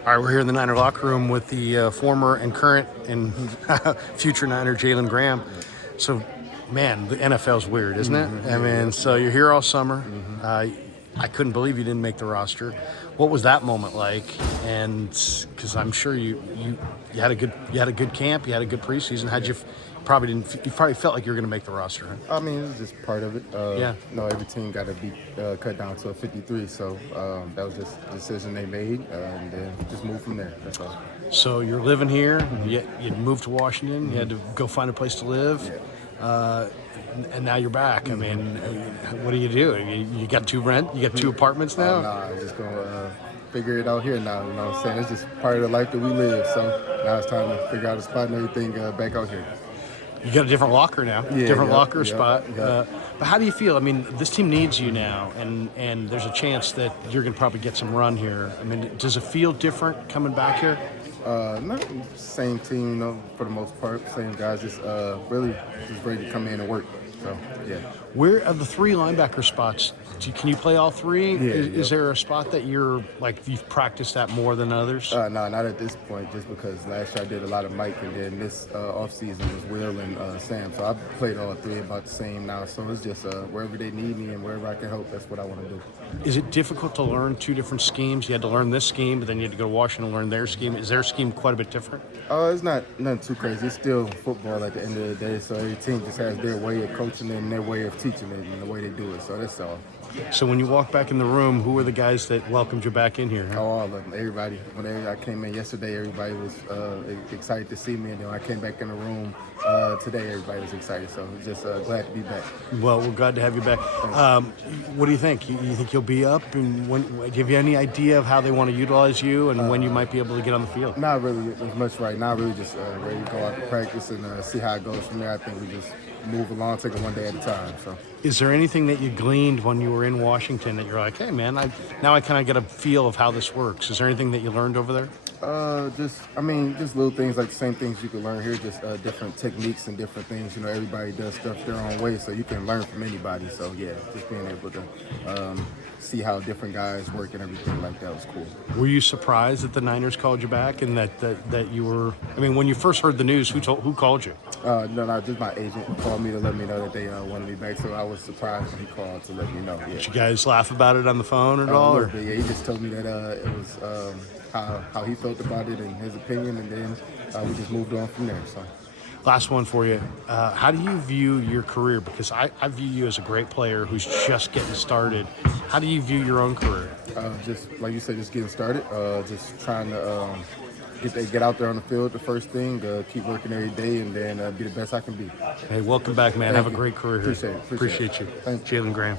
All right, we're here in the Niner locker room with the former and current and future Niner Jalen Graham. So, man, the NFL's weird, isn't it? I mean, so you're here all summer. I couldn't believe you didn't make the roster. What was that moment like? And because I'm sure you had a good camp, you had a good preseason. You probably felt like you were going to make the roster. Huh? I mean, it was just part of it. Yeah. Every team got to be cut down to a 53, so that was just a decision they made, and then just move from there. That's all. So you're living here. You moved to Washington. You had to go find a place to live. Yeah. And now you're back. I mean, what do? You got two apartments now? Nah, I'm just going to figure it out here now. You know what I'm saying? It's just part of the life that we live. So now it's time to figure out a spot and everything back out here. You got a different locker now, spot. Yeah. But how do you feel? I mean, this team needs you now, and there's a chance that you're going to probably get some run here. I mean, does it feel different coming back here? Not same team, for the most part. Same guys, just really just ready to come in and work. So, yeah. Where of the three linebacker spots, can you play all three? Yeah, Is there a spot that you've practiced at more than others? No, not at this point, just because last year I did a lot of Mike, and then this offseason was Will and Sam. So I've played all three about the same now. So it's just wherever they need me and wherever I can help, that's what I want to do. Is it difficult to learn two different schemes? You had to learn this scheme, but then you had to go to Washington and learn their scheme. Is their scheme quite a bit different? It's not nothing too crazy. It's still football at the end of the day. So every team just has their way of coaching it and their way of teaching it and the way they do it. So that's all. So when you walk back in the room, who were the guys that welcomed you back in here? Huh? Oh, all of them. Everybody. When I came in yesterday, everybody was excited to see me. And then when I came back in the room today, everybody was excited. So just glad to be back. Well, we're glad to have you back. What do you think? You think you'll be up? And do you have any idea of how they want to utilize you and when you might be able to get on the field? Not really as much right now. Really just ready to go out to practice and see how it goes from there. I think we just move along, take it one day at a time. So. Is there anything that you gleaned when you were in Washington that you're like, hey, man, now I kind of get a feel of how this works? Is there anything that you learned over there? Just little things like the same things you can learn here, just different techniques and different things. You know, everybody does stuff their own way, so you can learn from anybody. So, yeah, just being able to see how different guys work and everything like that was cool. Were you surprised that the Niners called you back and that you were – I mean, when you first heard the news, who called you? No, just my agent called me to let me know that they wanted me back, so I was surprised when he called to let me know. Yeah. Did you guys laugh about it on the phone at all? Or? Yeah, he just told me that it was how he felt about it and his opinion, and then we just moved on from there. So. Last one for you. How do you view your career? Because I view you as a great player who's just getting started. How do you view your own career? Just like you said, just getting started. Just trying to get out there on the field. The first thing, keep working every day, and then be the best I can be. Hey, welcome back, man. Have a great career here. Appreciate it. Appreciate you. Thank you. Jalen Graham.